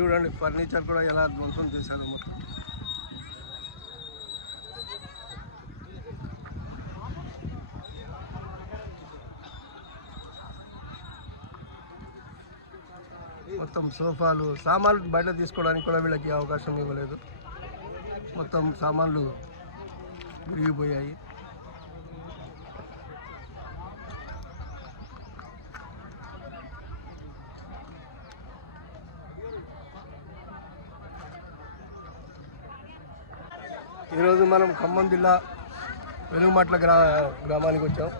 చూడండి ఫర్నిచర్ కూడా ఎలా ధ్వంసం చేశారు మొత్తం. మొత్తం సోఫాలు సామాన్లు బయట తీసుకోవడానికి కూడా వీళ్ళకి అవకాశం ఇవ్వలేదు. మొత్తం సామాన్లు విరిగిపోయాయి. ఈరోజు మనం ఖమ్మం జిల్లా వెలుగుమాట్ల గ్రామానికి వచ్చాం.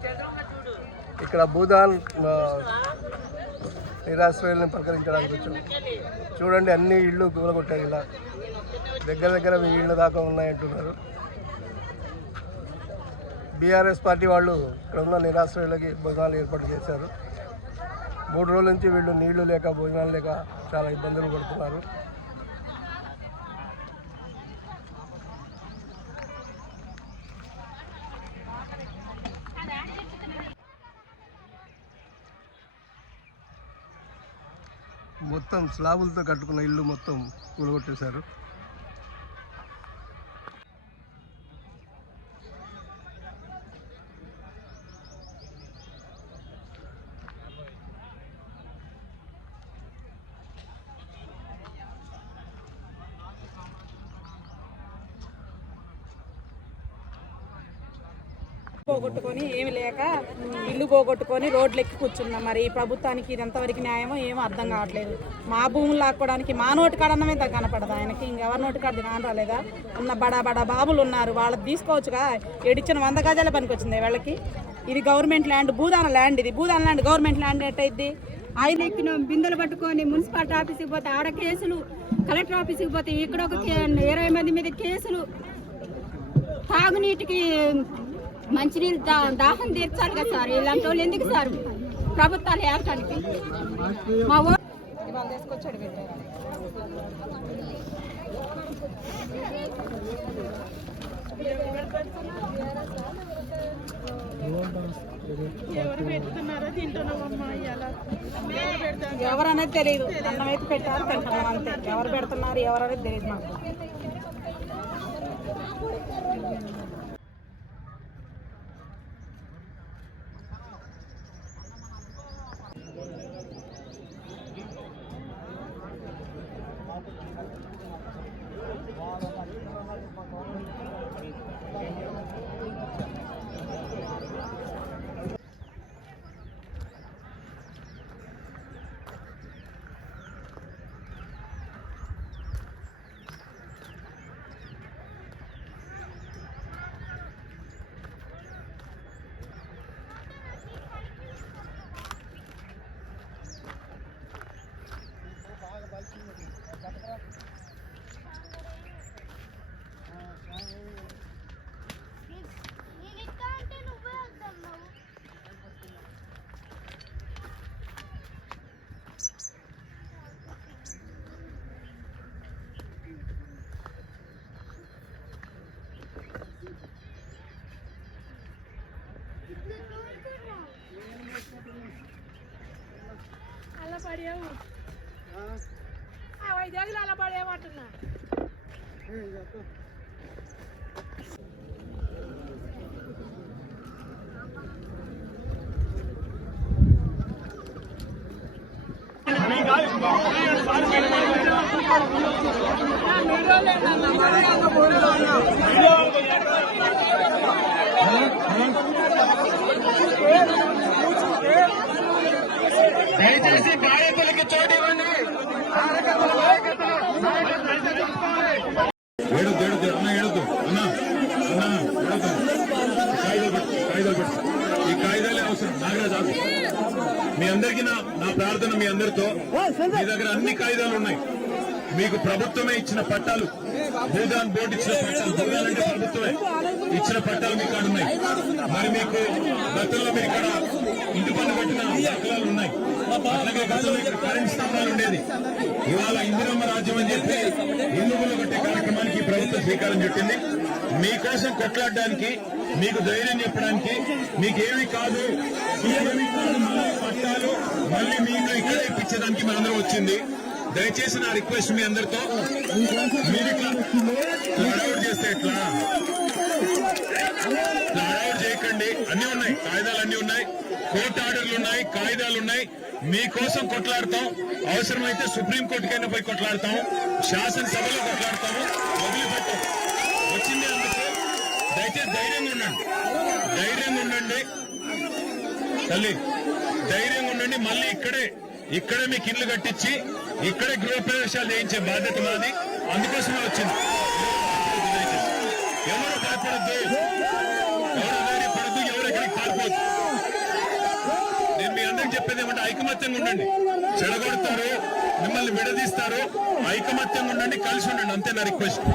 ఇక్కడ భూదాన్ నిరాశ్రయాలను పలకరించడానికి వచ్చాం. చూడండి అన్ని ఇళ్ళు కూలగొట్టారు. ఇలా దగ్గర మీ ఇళ్ళ దాకా ఉన్నాయంటున్నారు. బీఆర్ఎస్ పార్టీ వాళ్ళు ఇక్కడ ఉన్న నిరాశ్రయులకి భోజనాలు ఏర్పాటు చేశారు. 3 రోజుల నుంచి వీళ్ళు నీళ్లు లేక భోజనాలు లేక చాలా ఇబ్బందులు పడుతున్నారు. మొత్తం స్లాబులతో కట్టుకున్న ఇల్లు మొత్తం కూలగొట్టేశారు. పోగొట్టుకొని ఏమి లేక ఇల్లు పోగొట్టుకొని రోడ్లు ఎక్కి కూర్చున్నాం. మరి ఈ ప్రభుత్వానికి ఇది ఎంతవరకు న్యాయమో ఏమో అర్థం కావట్లేదు. మా భూములు లాక్కోవడానికి మా నోటి కాడన్నమే కనపడదు ఆయనకి. ఇంకెవరి నోటి కాడ కాని రాలేదా? ఉన్న బడా బాబులు ఉన్నారు, వాళ్ళకి తీసుకోవచ్చుగా. ఏడిచ్చిన 100 గజాల పనికి వచ్చింది వాళ్ళకి. ఇది గవర్నమెంట్ ల్యాండ్, భూదాన ల్యాండ్. ఇది భూదాన ల్యాండ్ గవర్నమెంట్ ల్యాండ్ ఎట్టయిద్ది? ఆయన ఎక్కిన బిందెలు పట్టుకొని మున్సిపాలిటీ ఆఫీస్కి పోతే ఆడ కేసులు, కలెక్టర్ ఆఫీస్కి పోతే ఇక్కడ ఒక 20 మంది మీద కేసులు. తాగునీటికి మంచినీళ్ళు దాహం తీర్చాలి కదా సార్. ఇలాంటి వాళ్ళు ఎందుకు సార్ ప్రభుత్వాలు ఏర్పడానికి? మా తీసుకొచ్చాడు పెట్టారు. ఎవరనేది తెలియదు. అన్నం అయితే పెట్టారు, తింటున్నాం అంతే. ఎవరు పెడుతున్నారు ఎవరనేది తెలియదు మాకు. అలా పడేవు 5 గజాలు అలా పడేయమంటున్నా. దయచేసి బాధితులకి చోటు ఇవ్వండి. ఈ కాయిదాలే అవసరం. నాగరాజు మీ అందరికీ నా ప్రార్థన, మీ అందరితో మీ దగ్గర అన్ని కాయిదాలు ఉన్నాయి. మీకు ప్రభుత్వమే ఇచ్చిన పట్టాలు, భూదాన్ బోర్డు ఇచ్చిన పట్టాలు, భూదాన్ అంటే ప్రభుత్వమే ఇచ్చిన పట్టాలు మీ కాడ ఉన్నాయి. మరి మీకు గతంలో మీరు ఇక్కడ ఇంటి పన్ను పెట్టిన దాఖలాలు ఉన్నాయి. అట్లాగే గతంలో ఇక్కడ కరెంట్ స్తంభాలు ఉండేది. ఇవాళ ఇందిరమ్మ రాజ్యం అని చెప్పి ఇల్లుగులు కొట్టే కార్యక్రమానికి ప్రభుత్వం శ్రీకారం చుట్టింది. మీకోసం కొట్లాడడానికి, మీకు ధైర్యం చెప్పడానికి, మీకేమి కాదు మళ్ళీ పట్టాలు మళ్ళీ మీకు ఇక్కడ ఇప్పించడానికి మనందరం వచ్చింది. దయచేసి నా రిక్వెస్ట్ మీ అందరితో, మీరు ఇట్లా హడావుడి చేస్తే ఎట్లా? హడావుడి చేయకండి. అన్ని ఉన్నాయి, కాయిదాలు అన్ని ఉన్నాయి, కోర్టు ఆర్డర్లు ఉన్నాయి, కాయిదాలు ఉన్నాయి. మీకోసం కొట్లాడతాం. అవసరమైతే సుప్రీంకోర్టుకైనా పోయి కొట్లాడతాం, శాసనసభలో కొట్లాడతాము. వదిలిపెట్టాం. వచ్చింది అందుకు. దయచేసి ధైర్యంగా ఉండండి, ధైర్యంగా ఉండండి తల్లి, ధైర్యంగా ఉండండి. మళ్ళీ ఇక్కడే మీకు ఇల్లు కట్టించి ఇక్కడే గృహప్రవేశాలు చేయించే బాధ్యత మాది. అందుకోసమే వచ్చింది. ఎవరు భయపడద్దు, ఎవరు ధైర్యపడద్దు, ఎవరు ఎక్కడికి పారిపోద్దు. నేను మీ అందరికి చెప్పేది ఏమంటే ఐకమత్యంగా ఉండండి. చెడగొడతారు, మిమ్మల్ని విడదీస్తారు. ఐకమత్యంగా ఉండండి, కలిసి ఉండండి, అంతే నా రిక్వెస్ట్.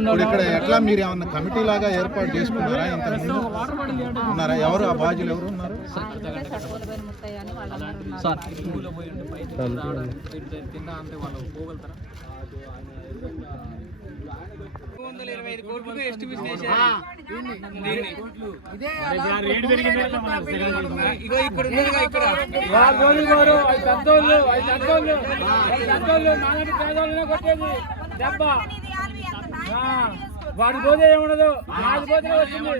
ఇప్పుడు ఇక్కడ ఎట్లా మీరు ఏమన్నా కమిటీ లాగా ఏర్పాటు చేసుకున్నారా? ఇంతకుముందు ఉన్నారా? ఎవరు ఆ బాధ్యులు ఎవరు ఉన్నారు? వాడి పోతే ఏముండదు, నాది పోతే వచ్చింది.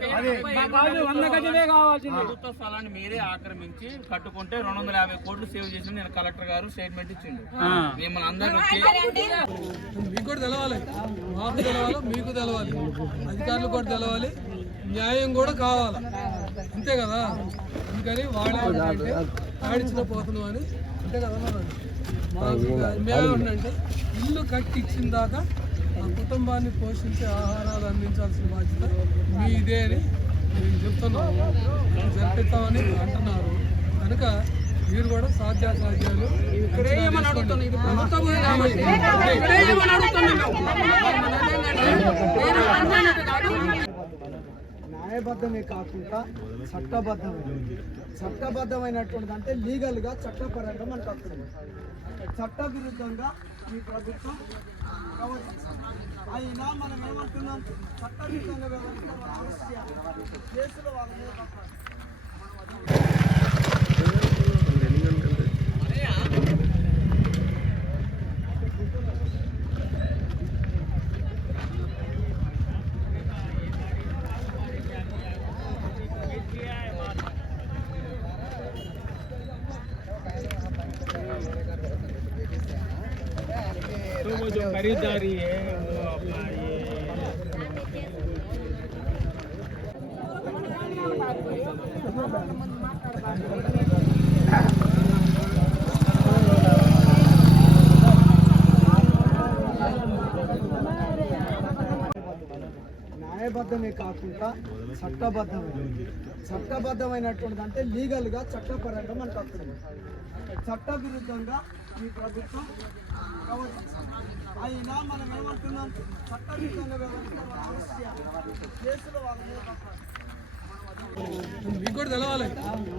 100 గజలే కావాల్సింది. ప్రభుత్వ స్థలాన్ని మీరే ఆక్రమించి కట్టుకుంటే 250 కోట్లు సేవ్ చేసి నేను కలెక్టర్ గారు స్టేట్మెంట్ ఇచ్చిండు. మిమ్మల్ని అందరికీ మీకు కూడా తెలవాలి, మాకు తెలవాలి, మీకు తెలవాలి, అధికారులు కూడా తెలవాలి, న్యాయం కూడా కావాలి, అంతే కదా. అందుకని వాళ్ళే ఆడిచిన పోతున్నాం అని అంతే కదా. మేమేమంటే ఇల్లు కట్టి ఇచ్చిన దాకా ఆ కుటుంబాన్ని పోషించే ఆహారాలు అందించాల్సిన బాధ్యత మీదే అని మేము చెప్తున్నాము. జరిపిస్తామని అంటున్నారు కనుక మీరు కూడా సాధ్యాసాధ్యాలు న్యాయబద్ధమే కాకుండా చట్టబద్ధమైనటువంటి అంటే లీగల్గా చట్టపరంగా మనకు వస్తుంది. చట్టవిరుద్ధంగా ఈ ప్రభుత్వం అయినా మనం ఏమంటున్నాం, చట్టవిరుద్ధంగా వ్యవస్థ కేసులు వాళ్ళ మీద वो जो खरीदारी है वो अपना ये న్యాయబద్ధమే కాకుండా చట్టబద్ధమైనటువంటి అంటే లీగల్గా చట్టపరంగా మనకు వస్తుంది. చట్టవిరుద్ధంగా ఈ ప్రభుత్వం అయినా మనం ఏమంటున్నాం, చట్టవిరుద్ధంగా వ్యవస్థ కేసులు వాళ్ళ మీద మీకు కూడా తెలవాలి,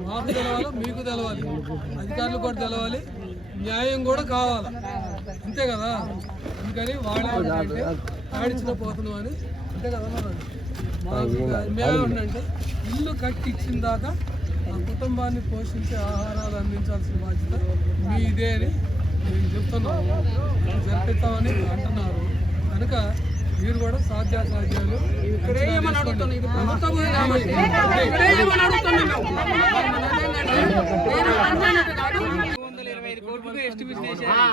మాకు తెలవాలి, మీకు తెలవాలి, అధికారులు కూడా తెలవాలి, న్యాయం కూడా కావాలి, అంతే కదా. అందుకని వాళ్ళే ఆడిచిన పోతున్నాం అని అంతే కదా. మేమేమంటే ఇల్లు కట్టి ఇచ్చిన దాకా ఆ కుటుంబాన్ని పోషించే ఆహారాలు అందించాల్సిన బాధ్యత మీదే అని మేము చెప్తున్నాము. జరిపిస్తామని అంటున్నారు కనుక మీరు కూడా సాధ్యాసాధ్యాలు 225 కోట్లకు ఎస్టిమేట్ చేశారు.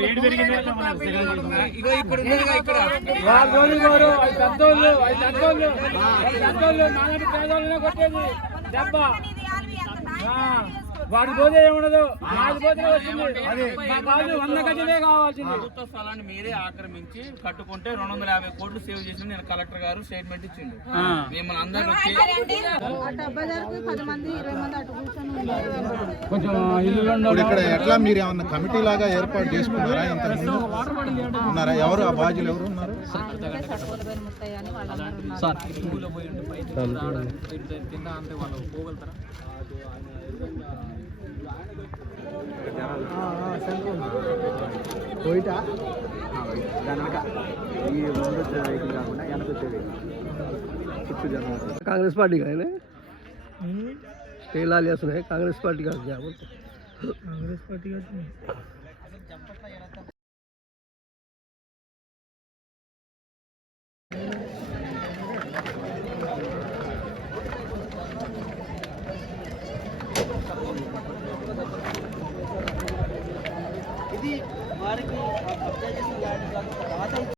రేటు పెరిగింది. ఇగో ఇక్కడ ఇక్కడ పెద్దోళ్ళు నాలుగు పేదోళ్ళనే కొట్టేది దెబ్బ. వాడి పోతే ఏముండదు నాది పోతే వచ్చింది కాదు 100 గజమే కావాల్సింది. ప్రభుత్వ స్థలాన్ని మీరే ఆక్రమించి కట్టుకుంటే 250 కోట్లు సేవ్ చేసి నేను కలెక్టర్ గారు స్టేట్మెంట్ ఇచ్చిండు. మిమ్మల్ని అందరూ ఇప్పుడు ఇక్కడ ఎట్లా మీరు ఏమన్నా కమిటీ లాగా ఏర్పాటు చేసుకున్నారా? ఇంత ఉన్నారా? ఎవరు ఆ బాధ్యులు ఎవరు ఉన్నారు? పోయిటా దాని వెనక ఈ ముందు వచ్చే వెహికల్ కాకుండా వెనక వచ్చే వెహికల్ कांग्रेस पार्टी का है ना स्टे लाल यासुन है कांग्रेस पार्टी का क्या बोलते कांग्रेस पार्टी का ఇది వారికి